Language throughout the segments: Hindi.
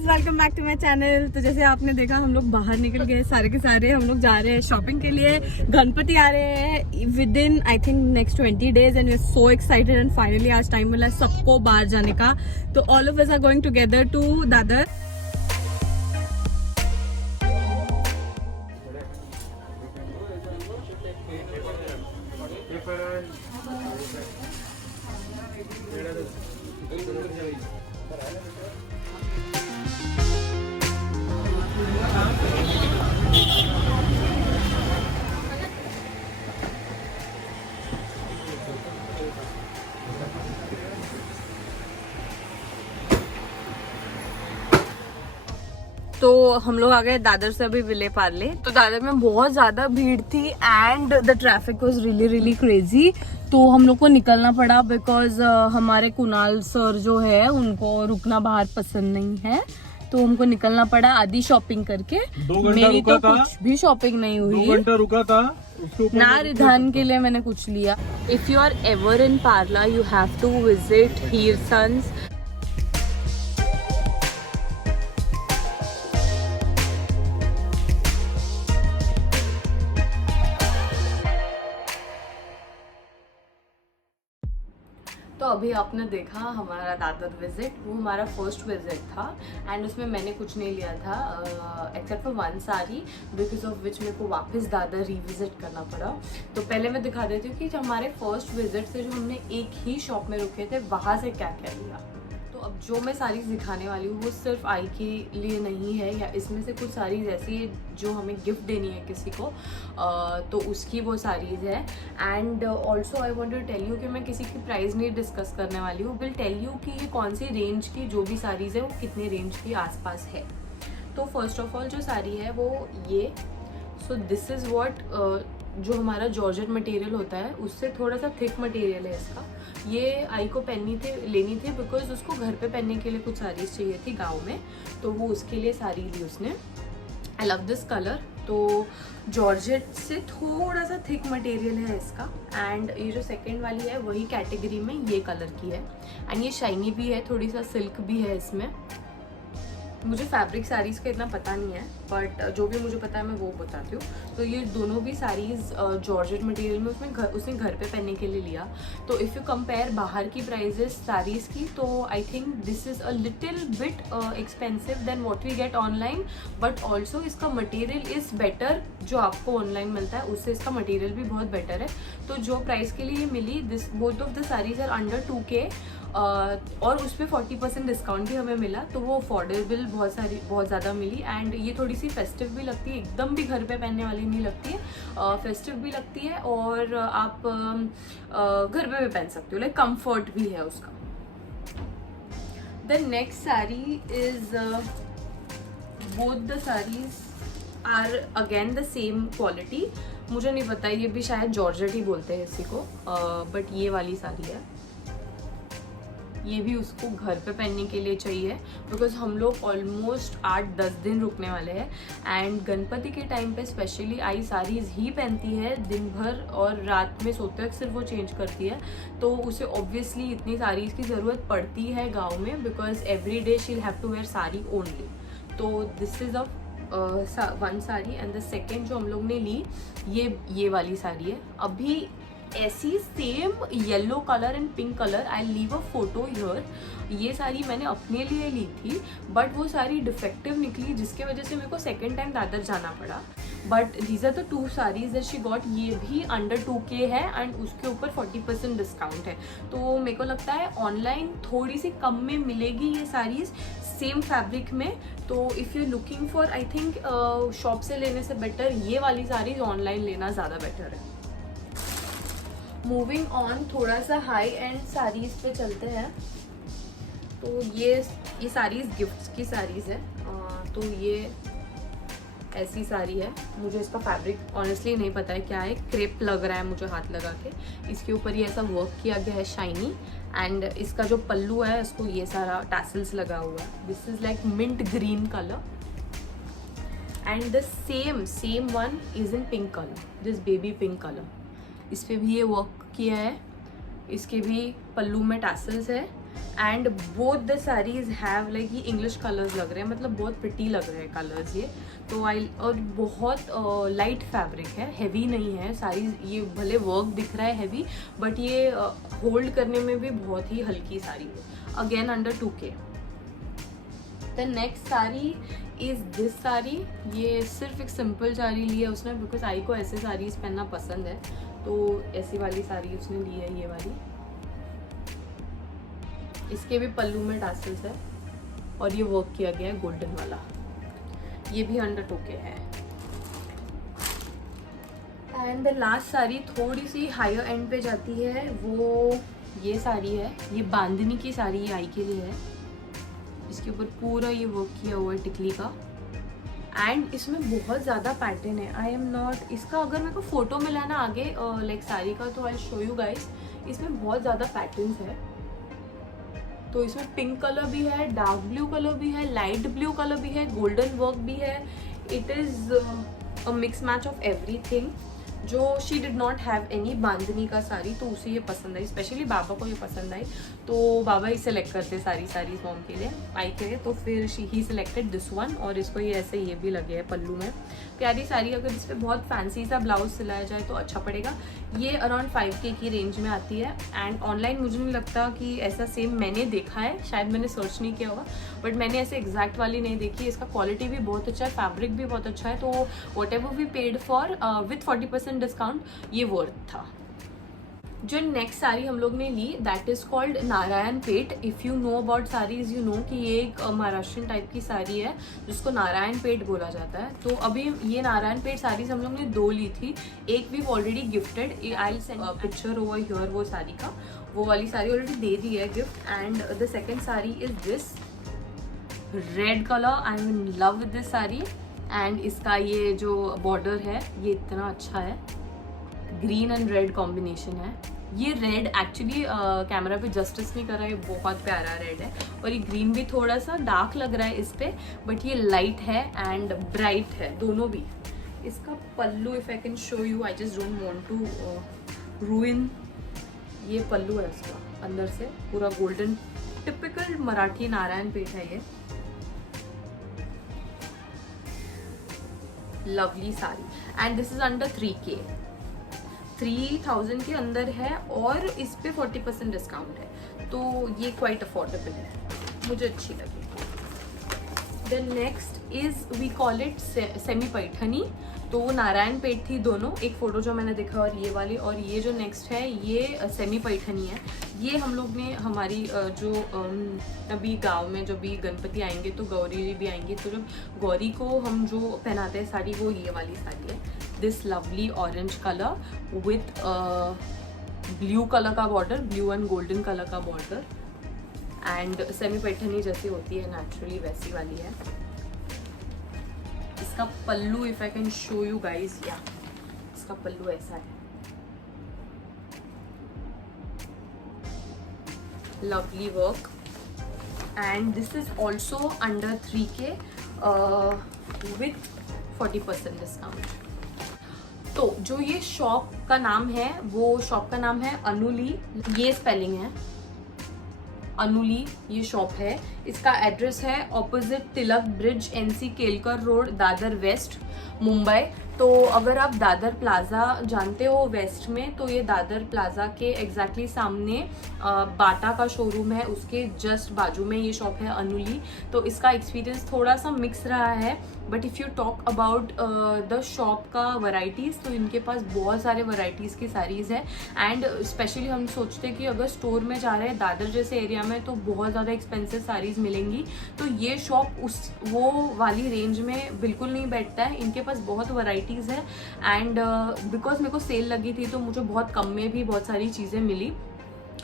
Guys, welcome back to my channel. तो जैसे आपने देखा हम लोग बाहर निकल गए सारे के सारे। हम लोग जा रहे हैं शॉपिंग के लिए। गणपति आ रहे हैं within I think next 20 days and we are so excited and finally आज टाइम मिला है सबको बाहर जाने का। तो all of us are going together to Dadar. तो हम लोग आ गए दादर से अभी विले पार्ले। तो दादर में बहुत ज्यादा भीड़ थी and the traffic was really crazy. तो हम लोग को निकलना पड़ा बिकॉज हमारे कुणाल सर जो है उनको रुकना बाहर पसंद नहीं है। तो हमको निकलना पड़ा आधी शॉपिंग करके। 2 घंटा मेरी रुका तो था, कुछ भी शॉपिंग नहीं हुई। 2 घंटा रुका था ना रिधान के लिए मैंने कुछ लिया। If you are ever in Parla you have to visit Heer sons. तो अभी आपने देखा हमारा दादर विजिट, वो हमारा फर्स्ट विजिट था एंड उसमें मैंने कुछ नहीं लिया था except for 1 sari because of which मेरे को वापस दादर रिविजिट करना पड़ा। तो पहले मैं दिखा देती हूँ कि हमारे फर्स्ट विजिट से जो हमने एक ही शॉप में रुके थे वहाँ से क्या क्या लिया। तो अब जो मैं साड़ीज़ दिखाने वाली हूँ वो सिर्फ आई के लिए नहीं है, या इसमें से कुछ साड़ीज़ ऐसी है जो हमें गिफ्ट देनी है किसी को, तो उसकी वो साड़ीज़ है। And also I want to tell you कि मैं किसी की प्राइस नहीं डिस्कस करने वाली हूँ, विल टेल यू कि ये कौन सी रेंज की जो भी साड़ीज़ है वो कितने रेंज की आसपास है। तो फर्स्ट ऑफ ऑल जो साड़ी है वो ये, सो दिस इज़ वॉट जो हमारा जॉर्जेट मटेरियल होता है उससे थोड़ा सा थिक मटेरियल है इसका। ये आई को लेनी थी बिकॉज उसको घर पे पहनने के लिए कुछ साड़ीज़ चाहिए थी गांव में, तो वो उसके लिए साड़ी ली उसने। I love this colour. तो जॉर्जेट से थोड़ा सा थिक मटेरियल है इसका। एंड ये जो सेकंड वाली है वही कैटेगरी में ये कलर की है एंड ये शाइनी भी है, थोड़ी सा सिल्क भी है इसमें। मुझे फैब्रिक साड़ीज़ का इतना पता नहीं है बट जो भी मुझे पता है मैं वो बताती हूँ। तो ये दोनों भी साड़ीज़ जॉर्जेट मटेरियल में उसने घर पे पहनने के लिए लिया। तो इफ़ यू कंपेयर बाहर की प्राइजेस साड़ीज़ की तो I think this is a little bit expensive then what we get online, but also इसका मटेरियल इज़ बेटर। जो आपको ऑनलाइन मिलता है उससे इसका मटेरियल भी बहुत बेटर है। तो जो प्राइस के लिए मिली this both of the saris are under 2K और उस पर 40% डिस्काउंट भी हमें मिला, तो वो अफोर्डेबल बहुत ज़्यादा मिली। एंड ये थोड़ी सी फेस्टिव भी लगती है, एकदम भी घर पे पहनने वाली नहीं लगती है, फेस्टिव भी लगती है और आप घर पे भी पहन सकते हो, लाइक कंफर्ट भी है उसका। The next sari is both the saris are again the same quality. मुझे नहीं पता, ये भी शायद जॉर्जेट ही बोलते हैं इसी को, बट ये वाली साड़ी है। ये भी उसको घर पे पहनने के लिए चाहिए बिकॉज हम लोग ऑलमोस्ट 8-10 दिन रुकने वाले हैं एंड गणपति के टाइम पे स्पेशली आई साड़ीज़ ही पहनती है दिन भर और रात में सोते वक्त सिर्फ वो चेंज करती है। तो उसे ऑब्वियसली इतनी साड़ीज़ की ज़रूरत पड़ती है गाँव में because every day she will have to wear sari only. तो this is a 1 sari and the second जो हम लोग ने ली ये वाली साड़ी है। अभी ऐसी same yellow colour and pink colour, I leave a photo here. ये साड़ी मैंने अपने लिए ली थी बट वो साड़ी डिफेक्टिव निकली जिसके वजह से मेरे को सेकेंड टाइम दादर जाना पड़ा। But these are the 2 saris that she got. ये भी अंडर 2K है एंड उसके ऊपर 40% डिस्काउंट है। तो मेरे को लगता है ऑनलाइन थोड़ी सी कम में मिलेगी ये साड़ीज़ सेम फैब्रिक में। तो if you looking for I think shop से लेने से बेटर ये वाली साड़ीज़ ऑनलाइन लेना ज़्यादा बेटर है। मूविंग ऑन, थोड़ा सा हाई एंड साड़ीज़ पे चलते हैं। तो ये साड़ीज़ गिफ्ट्स की साड़ीज़ है। तो ये ऐसी साड़ी है, मुझे इसका फैब्रिक ऑनेस्टली नहीं पता है क्या है, क्रेप लग रहा है मुझे हाथ लगा के। इसके ऊपर ये ऐसा वर्क किया गया है शाइनी एंड इसका जो पल्लू है इसको ये सारा टैसल्स लगा हुआ है। This is like mint green colour and the same one is in pink colour, this baby pink colour. इस पर भी ये वर्क किया है, इसके भी पल्लू में टैसल्स है and both the saris have like ये इंग्लिश कलर्स लग रहे हैं, मतलब बहुत प्रिटी लग रहे हैं कलर्स ये। तो आई और बहुत लाइट फैब्रिक है, हैवी नहीं है साड़ीज। ये भले वर्क दिख रहा है हैवी, बट ये होल्ड करने में भी बहुत ही हल्की साड़ी है। Again under 2K। The next sari is this sari. ये सिर्फ एक सिंपल साड़ी ली है उसने, बिकॉज आई को ऐसे साड़ीज पहनना पसंद है, तो ऐसी वाली साड़ी उसने ली है, ये वाली। इसके भी पल्लू में टासल्स है और ये वर्क किया गया है गोल्डन वाला। ये भी अंडर 2K है। एंड द लास्ट साड़ी थोड़ी सी हायर एंड पे जाती है, वो ये साड़ी है। ये बांधनी की साड़ी ये आई के लिए है। इसके ऊपर पूरा ये वर्क किया हुआ है टिकली का, एंड इसमें बहुत ज़्यादा पैटर्न है। आई एम नॉट, इसका अगर मेरे को फोटो मिला ना आगे लाइक साड़ी का, तो आई शो यू गाइस। इसमें बहुत ज़्यादा पैटर्न्स है। तो इसमें पिंक कलर भी है, डार्क ब्लू कलर भी है, लाइट ब्लू कलर भी है, गोल्डन वर्क भी है। It is a mix match of everything. जो she did not have any bandhani का साड़ी, तो उसे ये पसंद आई, स्पेशली बाबा को ये पसंद आई, तो बाबा ही सिलेक्ट करते सारी साड़ीज मॉम के लिए, आई के लिए। तो फिर ही सिलेक्टेड दिस वन, और इसको ये ऐसे ये भी लगे है पल्लू में। प्यारी साड़ी, अगर इस पर बहुत फैंसी सा ब्लाउज सिलाया जाए तो अच्छा पड़ेगा। ये अराउंड 5K की रेंज में आती है। एंड ऑनलाइन मुझे नहीं लगता कि ऐसा सेम मैंने देखा है, शायद मैंने सर्च नहीं किया होगा, बट मैंने ऐसे एग्जैक्ट वाली नहीं देखी। इसका क्वालिटी भी बहुत अच्छा है, फैब्रिक भी बहुत अच्छा है, तो whatever we paid for with 40% discount ये वर्थ था। जो नेक्स्ट साड़ी हम लोग ने ली, that is called Narayan Peth. If you know about saris you know कि ये एक महाराष्ट्रियन टाइप की साड़ी है जिसको नारायण पेट बोला जाता है। तो अभी ये नारायण पेट साड़ीज हम लोग ने 2 ली थी। एक we already gifted, I will send picture over here वो साड़ी का। वो वाली साड़ी ऑलरेडी दे दी है gift. And the second sari is this red colour. I am in love with this sari. And इसका ये जो बॉर्डर है ये इतना अच्छा है, ग्रीन एंड रेड कॉम्बिनेशन है। ये रेड एक्चुअली कैमरा पे जस्टिस नहीं कर रहा है, बहुत प्यारा रेड है। और ये ग्रीन भी थोड़ा सा डार्क लग रहा है इस पे, बट ये लाइट है एंड ब्राइट है दोनों भी। इसका pallu if I can show you, I just don't want to ruin. ये पल्लू है इसका, अंदर से पूरा गोल्डन, टिपिकल मराठी नारायण पेट है ये। Lovely sari, and this is under 3K, 3000 के अंदर है, और इस पे 40% डिस्काउंट है, तो ये क्वाइट अफोर्डेबल है, मुझे अच्छी लगी। The next is we call it semi Paithani. तो वो नारायण पेट थी दोनों, एक फोटो जो मैंने देखा और ये वाली, और ये जो नेक्स्ट है ये सेमी पैठनी है। ये हम लोग ने हमारी जो अभी गांव में जब भी गणपति आएंगे तो गौरी जी भी आएंगी, तो जब गौरी को हम जो पहनाते हैं साड़ी वो ये वाली साड़ी है। This lovely orange colour with blue colour का border, blue and golden colour का बॉर्डर, एंड सेमी पैठनी जैसी होती है नेचुरली वैसी वाली है। इसका pallu if I can show you guys, या इसका पल्लू ऐसा है, lovely work, and this is also under 3K with 40% discount. तो जो ये शॉप का नाम है, वो शॉप का नाम है अनुली, ये स्पेलिंग है अनुली, ये शॉप है। इसका एड्रेस है opposite Tilak bridge, NC Kelkar road, Dadar west, Mumbai. तो अगर आप दादर प्लाजा जानते हो वेस्ट में, तो ये दादर प्लाजा के एग्जैक्टली सामने बाटा का शोरूम है, उसके जस्ट बाजू में ये शॉप है अनुली। तो इसका एक्सपीरियंस थोड़ा सा मिक्स रहा है, but if you talk about the shop का वैरायटीज़, तो इनके पास बहुत सारे वैरायटीज़ की साड़ीज़ है। एंड स्पेशली हम सोचते हैं कि अगर स्टोर में जा रहे हैं दादर जैसे एरिया में तो बहुत ज़्यादा एक्सपेंसिव साड़ीज़ मिलेंगी, तो ये शॉप उस वो वाली रेंज में बिल्कुल नहीं बैठता है। इनके पास बहुत वैरायटीज़ है, एंड बिकॉज मेरे को सेल लगी थी तो मुझे बहुत कम में भी बहुत सारी चीज़ें मिली,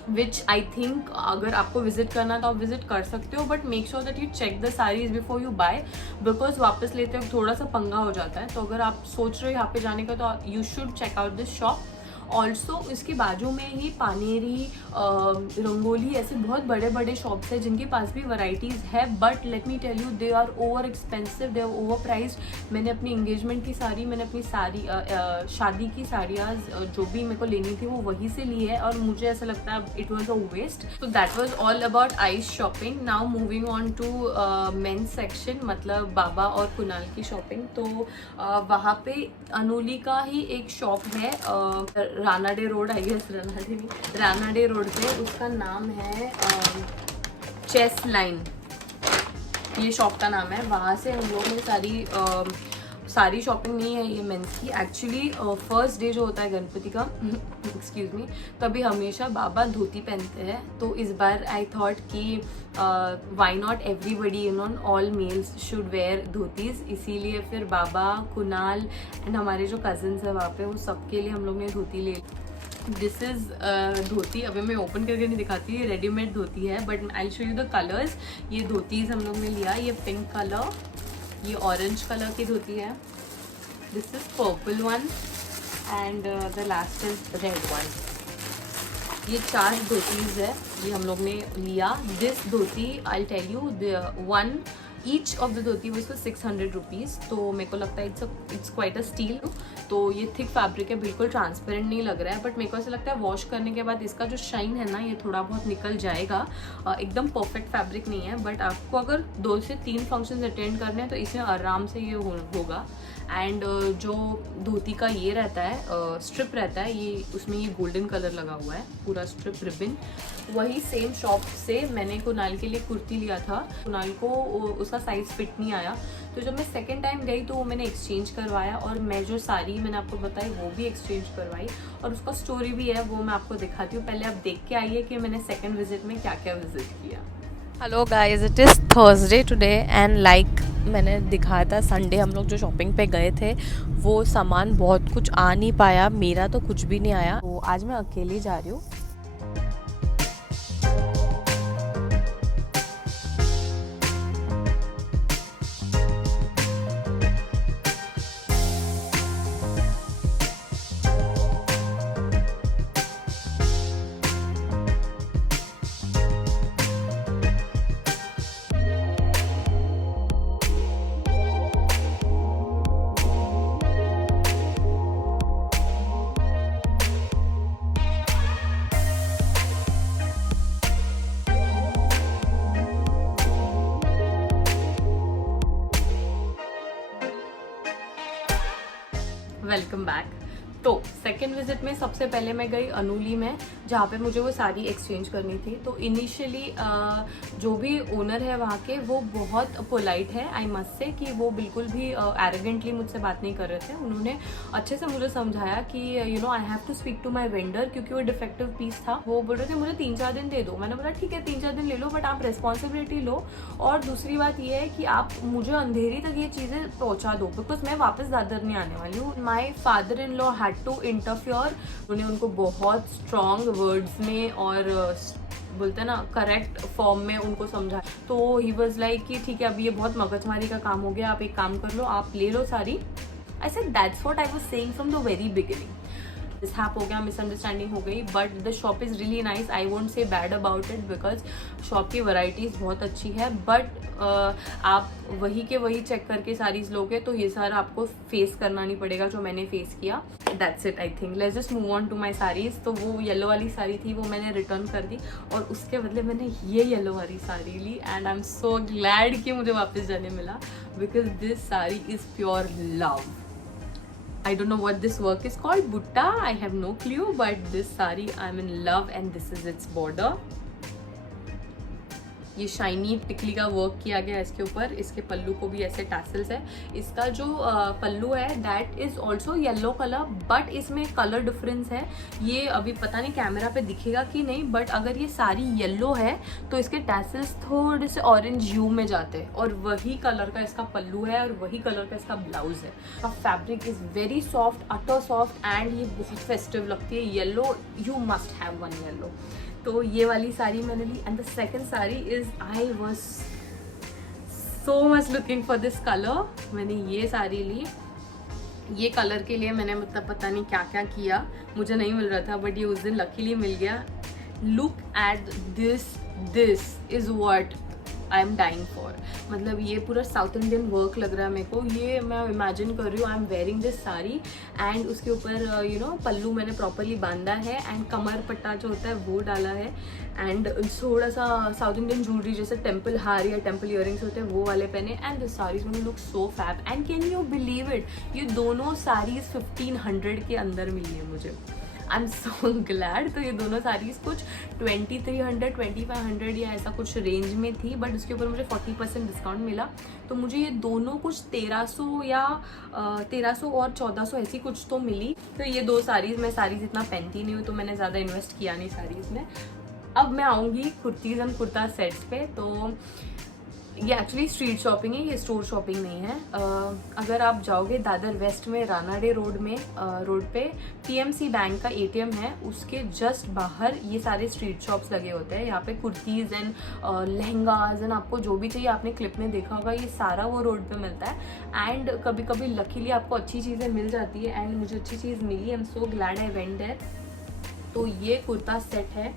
विच आई थिंक अगर आपको विजिट करना तो आप विजिट कर सकते हो, but make sure that you check the saris before you buy, because वापस लेते वक्त थोड़ा सा पंगा हो जाता है। तो अगर आप सोच रहे हो यहाँ पे जाने का तो you should check out this shop. Also इसके बाजू में ही पानेरी, रंगोली, ऐसे बहुत बड़े बड़े शॉप्स हैं जिनके पास भी वैरायटीज़ है, but let me tell you they are over expensive, they are over priced. मैंने अपनी इंगेजमेंट की साड़ी, मैंने अपनी साड़ी शादी की साड़ियाँ जो भी मेरे को लेनी थी वो वहीं से ली है, और मुझे ऐसा लगता है it was a waste. So that was all about ice shopping. Now moving on to men's section, मतलब बाबा और कुणाल की शॉपिंग। तो वहाँ पे अनोली का ही एक शॉप है, Ranade road, I guess Ranade road पे, उसका नाम है चेस लाइन, ये शॉप का नाम है। वहाँ से हम लोग ने सारी शॉपिंग नहीं है ये मेंस की। एक्चुअली फर्स्ट डे जो होता है गणपति का एक्सक्यूज मी, तभी हमेशा बाबा धोती पहनते हैं। तो इस बार आई थॉट कि why not everybody, you know, all males should wear dhotis, इसीलिए फिर बाबा, कुणाल एंड हमारे जो कजन्स हैं वहाँ पे, वो सबके लिए हम लोग ने धोती ले। दिस इज़ धोती, अभी मैं ओपन करके नहीं दिखाती, ये रेडीमेड धोती है, but I show you the colours. ये धोतीज हम लोग ने लिया, ये पिंक कलर, ये ऑरेंज कलर की धोती है, this is purple one, and the last is red one. ये 4 धोतीज है, ये हम लोग ने लिया। This dhoti I tell you, one each of the dhoti was for 600 rupees. तो मेरे को लगता है इट्स क्वाइट अ स्टील। तो ये थिक फैब्रिक है, बिल्कुल ट्रांसपेरेंट नहीं लग रहा है, बट मेरे को ऐसा लगता है वॉश करने के बाद इसका जो शाइन है ना, ये थोड़ा बहुत निकल जाएगा। एकदम परफेक्ट फैब्रिक नहीं है, बट आपको अगर 2 से 3 फंक्शंस अटेंड करने हैं तो इसमें आराम से ये होगा। एंड जो धोती का ये रहता है, स्ट्रिप रहता है, ये उसमें ये गोल्डन कलर लगा हुआ है, पूरा स्ट्रिप रिबन। वही सेम शॉप से मैंने कुणाल के लिए कुर्ती लिया था। कुणाल को उसका साइज फिट नहीं आया, तो जब मैं सेकेंड टाइम गई तो वो मैंने एक्सचेंज करवाया, और मैं जो साड़ी मैंने आपको बताई वो भी एक्सचेंज करवाई, और उसका स्टोरी भी है, वो मैं आपको दिखाती हूँ। पहले आप देख के आइए कि मैंने सेकेंड विजिट में क्या क्या विजिट किया। Hello guys, it is Thursday today, and like मैंने दिखाया था संडे हम लोग जो शॉपिंग पे गए थे, वो सामान बहुत कुछ आ नहीं पाया, मेरा तो कुछ भी नहीं आया। तो आज मैं अकेली जा रही हूँ। Welcome back. तो सेकेंड विजिट में सबसे पहले मैं गई अनोली में, जहाँ पे मुझे वो साड़ी एक्सचेंज करनी थी। तो इनिशियली जो भी ओनर है वहाँ के, वो बहुत पोलाइट है, आई मस्ट से, कि वो बिल्कुल भी एरोगेंटली मुझसे बात नहीं कर रहे थे। उन्होंने अच्छे से मुझे समझाया कि you know I have to speak to my vendor, क्योंकि वो डिफेक्टिव पीस था। वो बोल रहे थे मुझे 3-4 दिन दे दो। मैंने बोला ठीक है 3-4 दिन ले लो, बट आप रिस्पॉन्सिबिलिटी लो, और दूसरी बात ये है कि आप मुझे अंधेरी तक ये चीज़ें पहुँचा दो, बिकॉज मैं वापस दादर नहीं आने वाली हूँ। My father in law had to interfere. उन्होंने उनको बहुत स्ट्रॉन्ग वर्ड्स में और बोलते हैं ना करेक्ट फॉर्म में उनको समझा। तो ही वॉज लाइक कि ठीक है अभी ये बहुत मगजमारी का काम हो गया, आप एक काम कर लो, आप ले लो सारी। I said that's what I was saying from the very beginning. Mishap हो गया, मिसअंडरस्टैंडिंग हो गई, but the shop is really nice. I won't say bad about it, because shop की वैरायटीज़ बहुत अच्छी है, बट आप वही के वही चेक करके साड़ीज़ लोगे तो ये सारा आपको फेस करना नहीं पड़ेगा जो मैंने फेस किया। That's it I think. Let's just move on to my saris. तो वो येलो वाली साड़ी थी, वो मैंने रिटर्न कर दी, और उसके बदले मैंने ये येलो वाली साड़ी ली, and I am so glad कि मुझे वापस जाने मिला, because this sari is pure love. I don't know what this work is called, butta, I have no clue, but this sari I'm in love, and this is its border. ये शाइनी टिकली का वर्क किया गया है इसके ऊपर। इसके पल्लू को भी ऐसे टैसल्स है। इसका जो पल्लू है that is also yellow colour, but इसमें कलर डिफरेंस है। ये अभी पता नहीं कैमरा पे दिखेगा कि नहीं, बट अगर ये सारी येलो है तो इसके टैसल्स थोड़े से ऑरेंज ह्यू में जाते हैं, और वही कलर का इसका पल्लू है और वही कलर का इसका ब्लाउज है। Fabric is very soft, utter soft, and ये बहुत फेस्टिव लगती है। Yellow, you must have one yellow. तो ये वाली साड़ी मैंने ली, and the second sari is I was so much looking for this colour. मैंने ये साड़ी ली, ये कलर के लिए मैंने मतलब पता नहीं क्या क्या किया, मुझे नहीं मिल रहा था, बट ये उस दिन लकीली मिल गया। Look at this is what I am dying for. मतलब ये पूरा साउथ इंडियन वर्क लग रहा है मेरे को। ये मैं इमेजिन कर रही हूँ I am wearing this sari and उसके ऊपर यू नो पल्लू मैंने प्रॉपरली बांधा है एंड कमर पट्टा जो होता है वो डाला है एंड थोड़ा सा साउथ इंडियन ज्वेलरी जैसे टेम्पल हार या टेम्पल इयरिंग्स होते हैं वो वाले पहने and this saris gonna look so fab. And can you believe it, ये दोनों साड़ीज 1500 के अंदर मिली है मुझे। I am so glad. तो ये दोनों साड़ीज़ कुछ 2300 2500 या ऐसा कुछ रेंज में थी, बट उसके ऊपर मुझे 40% डिस्काउंट मिला। तो मुझे ये दोनों कुछ 1300 या 1300 और 1400 ऐसी कुछ तो मिली। तो ये दो साड़ीज़, मैं साड़ीज़ इतना पहनती नहीं हूँ तो मैंने ज़्यादा इन्वेस्ट किया नहीं साड़ीज़ में। अब मैं आऊँगी कुर्तीज़ एंड कुर्ता सेट्स पे। तो ये एक्चुअली स्ट्रीट शॉपिंग है, ये स्टोर शॉपिंग नहीं है। अगर आप जाओगे दादर वेस्ट में राना डे रोड में रोड पे PMC बैंक का ATM है, उसके जस्ट बाहर ये सारे स्ट्रीट शॉप्स लगे होते हैं। यहाँ पे कुर्तीज़ एंड लहंगाज एंड आपको जो भी चाहिए, आपने क्लिप में देखा होगा, ये सारा वो रोड पे मिलता है। एंड कभी कभी लकीली आपको अच्छी चीज़ें मिल जाती है एंड मुझे अच्छी चीज़ मिली। I am so glad I went there. तो ये कुर्ता सेट है।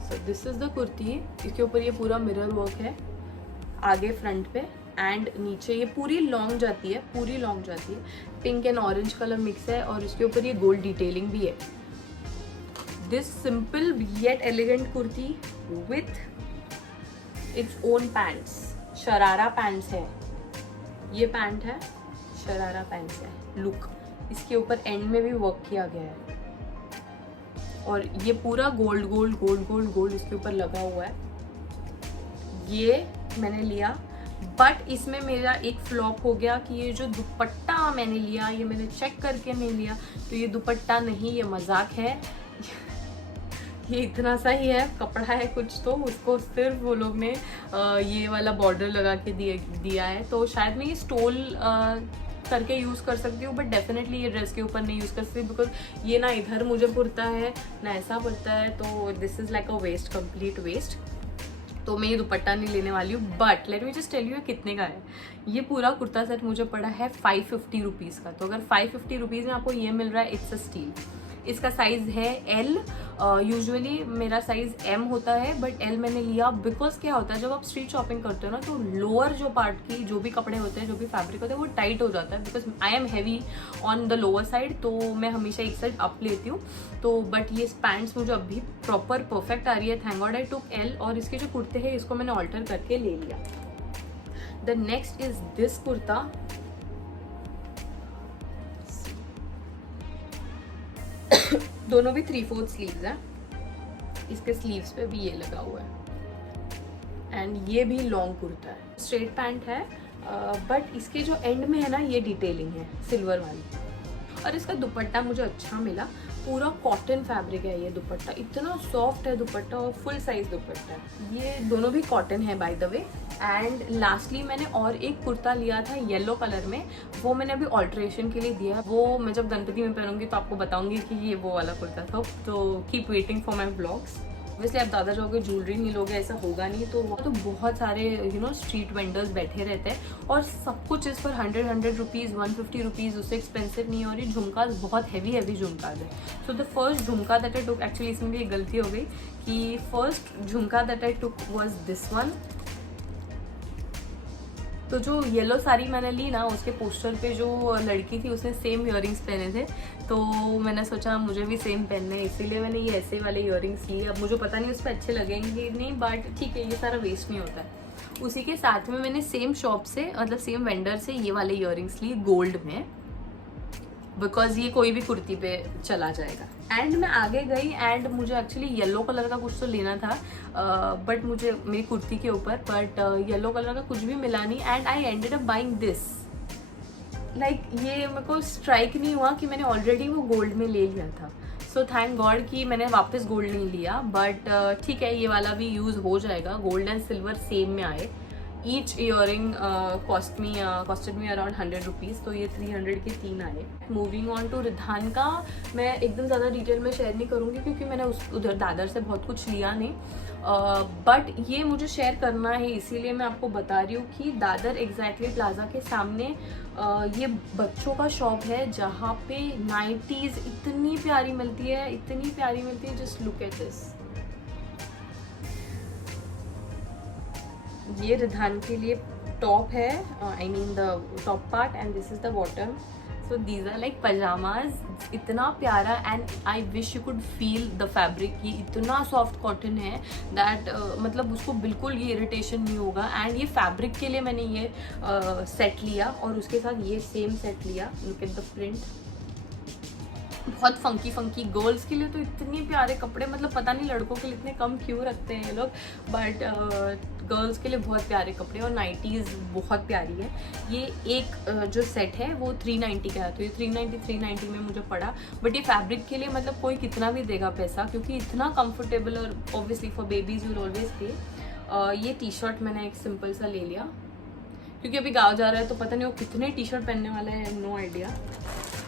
So this is the kurti. इसके ऊपर ये पूरा मिरर वर्क है आगे फ्रंट पे एंड नीचे ये पूरी लॉन्ग जाती है, पूरी लॉन्ग जाती है। Pink and orange colour mix है और इसके ऊपर ये गोल्ड डिटेलिंग भी है। This simple yet elegant kurti with its own pants, sharara pants है। ये पैंट है, शरारा पैंट्स है। लुक, इसके ऊपर एंड में भी वर्क किया गया है और ये पूरा gold gold gold gold gold इसके ऊपर लगा हुआ है। ये मैंने लिया, बट इसमें मेरा एक फ्लॉप हो गया कि ये जो दुपट्टा मैंने लिया, ये मैंने चेक करके नहीं लिया। तो ये दुपट्टा नहीं, ये मजाक है। ये इतना सा ही है, कपड़ा है कुछ, तो उसको सिर्फ वो लोग ने ये वाला बॉर्डर लगा के दिया है। तो शायद मैं ये स्टोल करके यूज़ कर सकती हूँ, बट डेफिनेटली ये ड्रेस के ऊपर नहीं यूज़ कर सकती बिकॉज ये ना इधर मुझे पुरता है ना ऐसा पुरता है। तो this is like a waste, complete waste. तो मैं ये दुपट्टा नहीं लेने वाली हूँ। But let me just tell you कितने का है। ये पूरा कुर्ता सेट मुझे पड़ा है 550 रुपीज़ का। तो अगर 550 रुपीज़ में आपको ये मिल रहा है, इट्स अ स्टील। इसका साइज़ है L। यूजुअली मेरा साइज़ M होता है, बट L मैंने लिया बिकॉज क्या होता है, जब आप स्ट्रीट शॉपिंग करते हो ना तो लोअर जो पार्ट की जो भी कपड़े होते हैं, जो भी फैब्रिक होता है, वो टाइट हो जाता है because I am heavy on the lower side. तो मैं हमेशा एक साइड अप लेती हूँ। तो बट ये पैंट्स मुझे अभी प्रॉपर परफेक्ट आ रही है, थैंक गॉड आई टुक L। और इसके जो कुर्ते हैं इसको मैंने ऑल्टर करके ले लिया। The next is this kurta. दोनों भी 3/4 स्लीव्स हैं। इसके स्लीव्स पे भी ये लगा हुआ है एंड ये भी लॉन्ग कुर्ता है, स्ट्रेट पैंट है, बट इसके जो एंड में है ना ये डिटेलिंग है सिल्वर वाली। और इसका दुपट्टा मुझे अच्छा मिला, पूरा कॉटन फैब्रिक है ये दुपट्टा, इतना सॉफ्ट है दुपट्टा और फुल साइज दुपट्टा है। ये दोनों भी कॉटन है by the way. And lastly मैंने और एक कुर्ता लिया था येलो कलर में, वो मैंने अभी ऑल्ट्रेशन के लिए दिया। वो मैं जब गणपति में पहनूंगी तो आपको बताऊंगी कि ये वो वाला कुर्ता था। तो keep waiting for my blogs. वैसे आप दादा जाओगे ज्वेलरी नहीं लोगे ऐसा होगा नहीं। तो वहाँ तो बहुत सारे स्ट्रीट वेंडर्स बैठे रहते हैं और सब कुछ इस पर 100 रुपीज़ 150 रुपीज़, उससे एक्सपेंसिव नहीं है। और ये झुमकाज बहुत हैवी झुमकाज है। सो द फर्स्ट झुमका दैट आई टुक, एक्चुअली इसमें भी एक गलती हो गई कि फर्स्ट झुमका that I took was this one. तो जो येलो साड़ी मैंने ली ना, उसके पोस्टर पे जो लड़की थी उसने सेम इयररिंग्स पहने थे। तो मैंने सोचा मुझे भी सेम पहनने, इसीलिए मैंने ये ऐसे वाले इयररिंग्स लिए। अब मुझे पता नहीं उस पर अच्छे लगेंगे नहीं, बट ठीक है, ये सारा वेस्ट नहीं होता है। उसी के साथ में मैंने सेम शॉप से, मतलब सेम वेंडर से ये वाले इयररिंग्स लिए गोल्ड में, बिकॉज ये कोई भी कुर्ती पे चला जाएगा। एंड मैं आगे गई एंड मुझे एक्चुअली येलो कलर का कुछ तो लेना था, बट मुझे मेरी कुर्ती के ऊपर, बट येलो कलर का कुछ भी मिला नहीं। And I ended up buying this. Like ये मेरे को स्ट्राइक नहीं हुआ कि मैंने ऑलरेडी वो गोल्ड में ले लिया था। सो थैंक गॉड कि मैंने वापस गोल्ड नहीं लिया। बट ठीक है, ये वाला भी यूज़ हो जाएगा, गोल्ड एंड सिल्वर सेम में आए। Each earring costed me around 100 rupees, तो ये 300 के 3 आए। मूविंग ऑन टू रिधान का, मैं एकदम ज़्यादा डिटेल में शेयर नहीं करूँगी क्योंकि मैंने उधर दादर से बहुत कुछ लिया नहीं, बट ये मुझे शेयर करना है इसीलिए मैं आपको बता रही हूँ कि दादर एग्जैक्टली प्लाजा के सामने ये बच्चों का शॉप है जहाँ पे नाइटीज़ इतनी प्यारी मिलती है, इतनी प्यारी मिलती है। Just look at this. ये रिधान के लिए टॉप है, I mean the top part, and this is the bottom. So these are like pyjamas, इतना प्यारा, and I wish you could feel the fabric. ये इतना सॉफ्ट कॉटन है दैट मतलब उसको बिल्कुल ये इरिटेशन नहीं होगा। एंड ये फैब्रिक के लिए मैंने ये सेट लिया और उसके साथ ये सेम सेट लिया। लुक एट द प्रिंट, बहुत फंकी गर्ल्स के लिए तो इतने प्यारे कपड़े, मतलब पता नहीं लड़कों के लिए इतने कम क्यों रखते हैं ये लोग, बट गर्ल्स के लिए बहुत प्यारे कपड़े, और नाइटीज़ बहुत प्यारी है। ये एक जो सेट है वो 390 का है, तो ये 390 में मुझे पड़ा, बट ये फैब्रिक के लिए मतलब कोई कितना भी देगा पैसा, क्योंकि इतना कंफर्टेबल, और obviously for babies you will always पे। ये टी शर्ट मैंने एक सिंपल सा ले लिया क्योंकि अभी गाँव जा रहा है तो पता नहीं वो कितने टी शर्ट पहनने वाले हैं, नो आइडिया।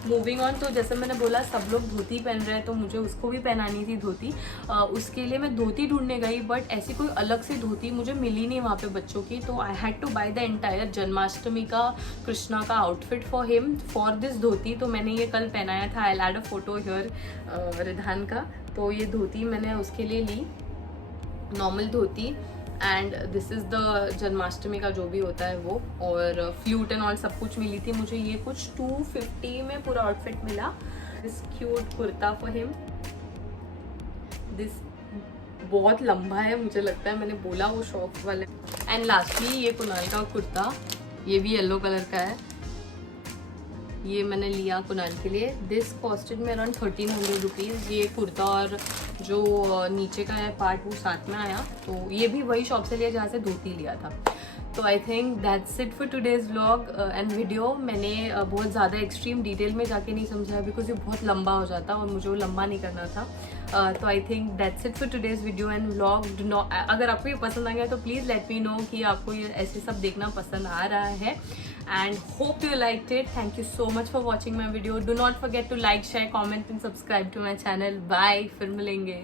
मूविंग ऑन, तो जैसे मैंने बोला सब लोग धोती पहन रहे हैं तो मुझे उसको भी पहनानी थी धोती। उसके लिए मैं धोती ढूंढने गई, बट ऐसी कोई अलग से धोती मुझे मिली नहीं वहाँ पे बच्चों की, तो I had to buy the entire Janmashtami का कृष्णा का outfit for him for this dhoti. तो मैंने ये कल पहनाया था, I add a photo here Ridhan का। तो ये धोती मैंने उसके लिए ली, normal dhoti, and this is the Janmashtami का जो भी होता है वो, और फ्लूट एंड ऑल सब कुछ मिली थी मुझे। ये कुछ 250 में पूरा आउटफिट मिला। This cute kurta for him, this बहुत लंबा है मुझे लगता है, मैंने बोला वो शॉप वाले। एंड लास्टली ये कुनाल का कुर्ता, ये भी येलो कलर का है, ये मैंने लिया कुनाल के लिए। दिस कॉस्टेड में अराउंड 1300 रुपीज़। ये कुर्ता और जो नीचे का है पार्ट वो साथ में आया, तो ये भी वही शॉप से लिया जहाँ से धोती लिया था। तो I think that's it for today's vlog and video. मैंने बहुत ज़्यादा एक्सट्रीम डिटेल में जाके नहीं समझाया बिकॉज ये बहुत लंबा हो जाता और मुझे वो लंबा नहीं करना था। तो I think that's it for today's video and vlog. अगर आपको ये पसंद आ गया तो प्लीज़ लेट मी नो कि आपको ये ऐसे सब देखना पसंद आ रहा है, and hope you liked it. Thank you so much for watching my video. Do not forget to like, share, comment and subscribe to my channel. Bye, फिर मिलेंगे।